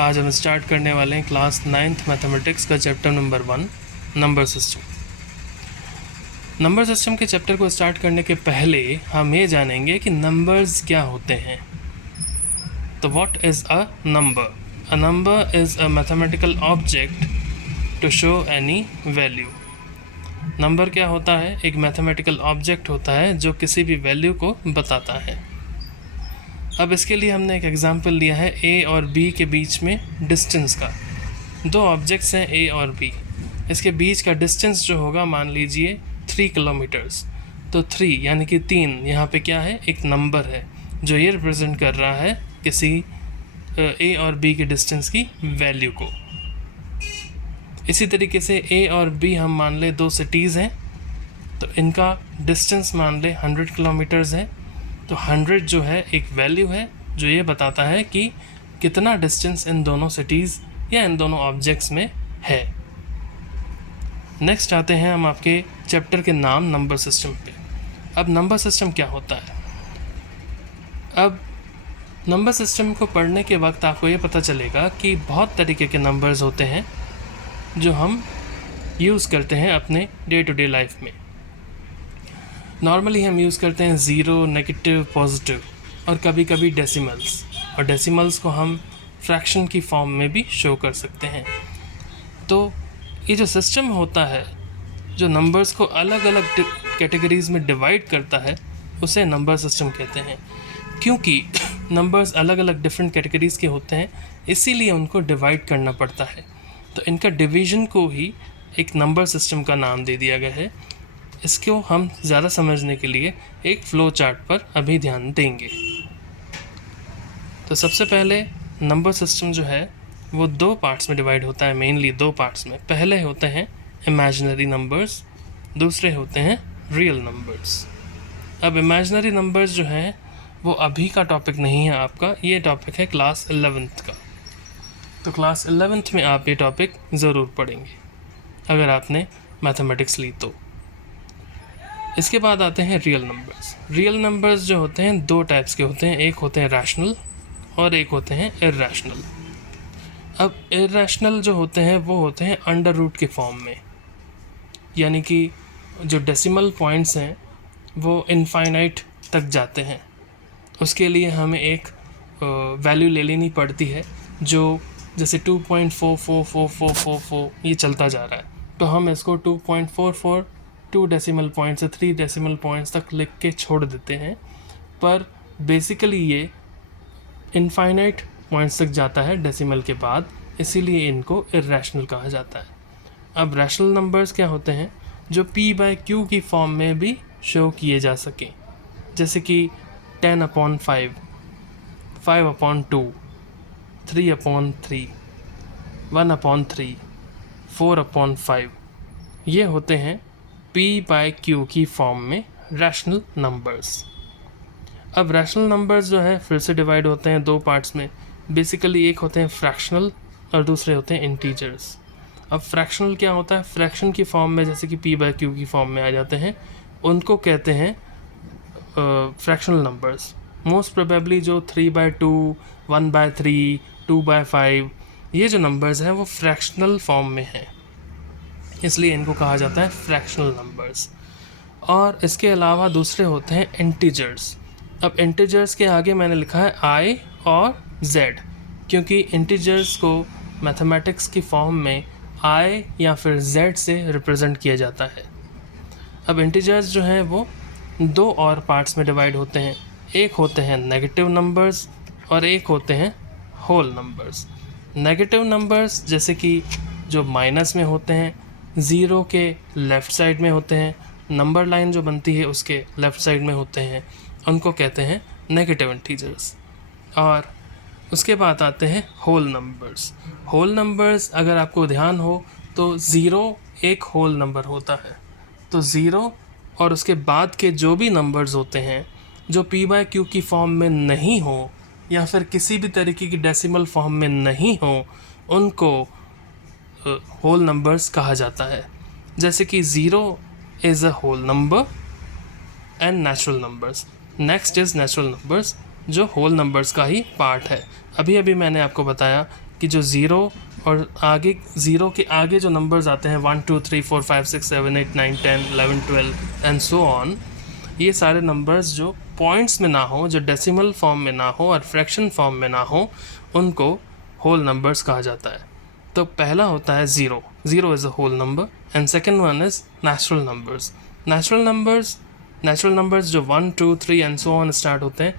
आज हम स्टार्ट करने वाले हैं क्लास 9th मैथमेटिक्स का chapter number 1 number system. Number system के चैप्टर को स्टार्ट करने के पहले हम ये जानेंगे कि नंबर्स क्या होते हैं। तो what is a number? A number is a mathematical object to show any value. Number क्या होता है? एक मैथमेटिकल ऑब्जेक्ट होता है जो किसी भी वैल्यू को बताता है। अब इसके लिए हमने एक एग्जांपल लिया है ए और बी के बीच में डिस्टेंस का। दो ऑब्जेक्ट्स हैं ए और बी, इसके बीच का डिस्टेंस जो होगा मान लीजिए 3 किलोमीटर्स। तो 3 यानी कि 3 यहाँ पे क्या है? एक नंबर है जो ये रिप्रेजेंट कर रहा है किसी ए और बी के डिस्टेंस की वैल्यू को। इसी तरीके से ए और बी हम मान ले दो सिटीज़ हैं, तो इनका डिस्टेंस मान ले 100 किलोमीटर्स है। तो 100 जो है एक वैल्यू है जो ये बताता है कि कितना डिस्टेंस इन दोनों सिटीज़ या इन दोनों ऑब्जेक्ट्स में है। नेक्स्ट आते हैं हम आपके चैप्टर के नाम नंबर सिस्टम पे। अब नंबर सिस्टम क्या होता है? अब नंबर सिस्टम को पढ़ने के वक्त आपको ये पता चलेगा कि बहुत तरीके के नंबर्स होते हैं जो हम यूज़ करते हैं अपने डे टू डे लाइफ में। नॉर्मली हम यूज़ करते हैं ज़ीरो, नेगेटिव, पॉजिटिव और कभी कभी डेसिमल्स, और डेसिमल्स को हम फ्रैक्शन की फॉर्म में भी शो कर सकते हैं। तो ये जो सिस्टम होता है जो नंबर्स को अलग अलग कैटेगरीज में डिवाइड करता है उसे नंबर सिस्टम कहते हैं। क्योंकि नंबर्स अलग अलग डिफरेंट कैटेगरीज के होते हैं इसीलिए उनको डिवाइड करना पड़ता है। तो इनका डिवीज़न को ही एक नंबर सिस्टम का नाम दे दिया गया है। इसको हम ज़्यादा समझने के लिए एक फ्लो चार्ट पर अभी ध्यान देंगे। तो सबसे पहले नंबर सिस्टम जो है वो दो पार्ट्स में डिवाइड होता है, मेनली दो पार्ट्स में। पहले होते हैं इमेजिनरी नंबर्स, दूसरे होते हैं रियल नंबर्स। अब इमेजिनरी नंबर्स जो हैं वो अभी का टॉपिक नहीं है आपका, ये टॉपिक है क्लास 11th का। तो क्लास 11th में आप ये टॉपिक ज़रूर पढ़ेंगे अगर आपने मैथमेटिक्स ली तो। इसके बाद आते हैं रियल नंबर्स। रियल नंबर्स जो होते हैं दो टाइप्स के होते हैं, एक होते हैं रैशनल और एक होते हैं इर्रेशनल। अब इर्रेशनल जो होते हैं वो होते हैं अंडर रूट के फॉर्म में, यानी कि जो डेसिमल पॉइंट्स हैं वो इनफाइनाइट तक जाते हैं। उसके लिए हमें एक वैल्यू ले लेनी पड़ती है जो जैसे 2.444444 ये चलता जा रहा है, तो हम इसको 2.44 2 डेसिमल पॉइंट से 3 डेसिमल पॉइंट्स तक लिख के छोड़ देते हैं। पर बेसिकली ये इनफाइनाइट पॉइंट्स तक जाता है डेसिमल के बाद, इसीलिए इनको इर्रेशनल कहा जाता है। अब रैशनल नंबर्स क्या होते हैं? जो p/q की फॉर्म में भी शो किए जा सकें, जैसे कि 10/5, 5/2, 3/3, 1/3, 4/5, ये होते हैं p/q की फॉर्म में रैशनल नंबर्स। अब रैशनल नंबर्स जो है फिर से डिवाइड होते हैं दो पार्ट्स में। बेसिकली एक होते हैं फ्रैक्शनल और दूसरे होते हैं इंटीजर्स। अब फ्रैक्शनल क्या होता है? फ्रैक्शन की फॉर्म में जैसे कि p/q की फॉर्म में आ जाते हैं, उनको कहते हैं फ्रैक्शनल नंबर्स। मोस्ट प्रोबेबली जो 3/2, 1/3, 2/5 ये जो नंबर्स हैं वो फ्रैक्शनल फॉर्म में हैं, इसलिए इनको कहा जाता है फ्रैक्शनल नंबर्स। और इसके अलावा दूसरे होते हैं इंटीजर्स। अब इंटीजर्स के आगे मैंने लिखा है i और z, क्योंकि इंटीजर्स को मैथमेटिक्स की फॉर्म में i या फिर z से रिप्रेजेंट किया जाता है। अब इंटीजर्स जो हैं वो दो और पार्ट्स में डिवाइड होते हैं, एक होते हैं नेगेटिव नंबर्स और एक होते हैं होल नंबर्स। नेगेटिव नंबर्स जैसे कि जो माइनस में होते हैं, ज़ीरो के लेफ़्ट साइड में होते हैं, नंबर लाइन जो बनती है उसके लेफ़्ट साइड में होते हैं, उनको कहते हैं नेगेटिव इंटीजर्स। और उसके बाद आते हैं होल नंबर्स। होल नंबर्स अगर आपको ध्यान हो तो ज़ीरो एक होल नंबर होता है। तो ज़ीरो और उसके बाद के जो भी नंबर्स होते हैं जो p/q की फॉर्म में नहीं हो या फिर किसी भी तरीके की डेसिमल फॉर्म में नहीं हो, उनको होल नंबर्स कहा जाता है। जैसे कि zero is a whole number and natural numbers. Next is natural numbers जो होल नंबर्स का ही पार्ट है। अभी मैंने आपको बताया कि जो ज़ीरो और आगे ज़ीरो के आगे जो नंबर्स आते हैं 1 2 3 4 5 6 7 8 9 10 11 12 एंड सो ऑन, ये सारे नंबर्स जो पॉइंट्स में ना हो, जो डेसिमल फॉर्म में ना हो और फ्रैक्शन फॉर्म में ना हो, उनको होल नंबर्स कहा जाता है। तो पहला होता है zero, zero is a whole number, and second one is natural numbers. Natural numbers जो 1 2 3 एंड सो ऑन स्टार्ट होते हैं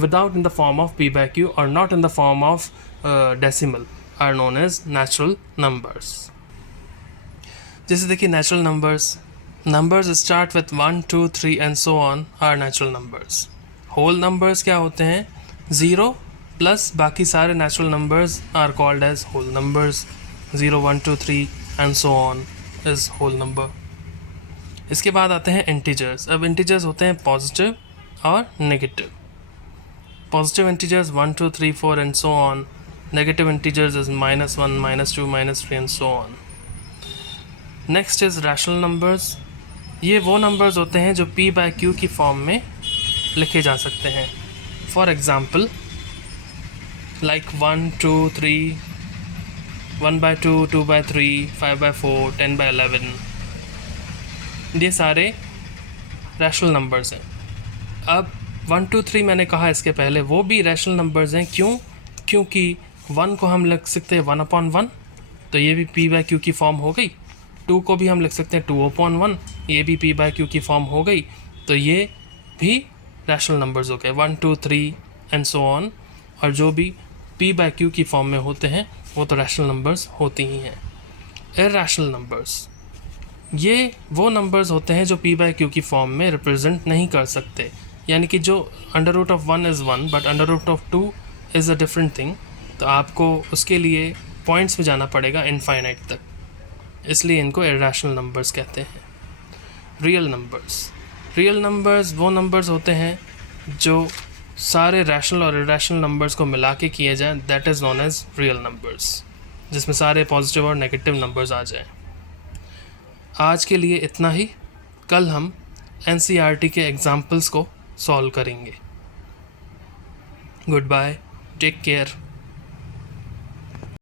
without in the form of p by q or not in the form of decimal are known as natural numbers. जैसे देखिए natural numbers start with 1 2 3 and so on are natural numbers. Whole numbers क्या होते हैं? Zero plus बाकी सारे natural numbers are called as whole numbers. 0 1 2 3 and so on is whole number. इसके बाद आते हैं इंटीजर्स। अब इंटीजर्स होते हैं पॉजिटिव और negative. Positive integers 1 2 3 4 and so on. Negative integers is -1 -2 -3 and so on. Next is rational numbers. ये वो numbers होते हैं जो p by q की फॉर्म में लिखे जा सकते हैं। For example, like 1 2 3, 1 by 2, 2 by 3, 5 by 4, 10 by 11. ये सारे rational numbers हैं। अब 1 2 3 मैंने कहा इसके पहले, वो भी रैशनल नंबर्स हैं। क्यों? क्योंकि 1 को हम लिख सकते हैं 1/1, तो ये भी p by q की फॉर्म हो गई। 2 को भी हम लिख सकते हैं 2/1, ये भी p by q की फॉर्म हो गई। तो ये भी रैशनल नंबर्स हो गए 1 2 3 एंड सो ऑन। और जो भी p by q की फॉर्म में होते हैं वो तो रैशनल नंबर्स होती ही हैं। इरैशनल नंबर्स, ये वो नंबर्स होते हैं जो p by q की फॉर्म में रिप्रेजेंट नहीं कर सकते। यानी कि जो under root of 1 is 1 but under root of 2 is a different thing, तो आपको उसके लिए पॉइंट्स में जाना पड़ेगा इनफाइनाइट तक, इसलिए इनको इरैशनल नंबर्स कहते हैं। रियल नंबर्स वो नंबर्स होते हैं जो सारे रैशनल और इरैशनल नंबर्स को मिला के किए जाएँ, that is known as real numbers, जिसमें सारे पॉजिटिव और नेगेटिव नंबर्स आ जाएँ। आज के लिए इतना ही। कल हम NCERT के एग्जाम्पल्स को सॉल्व करेंगे। Good bye, take care.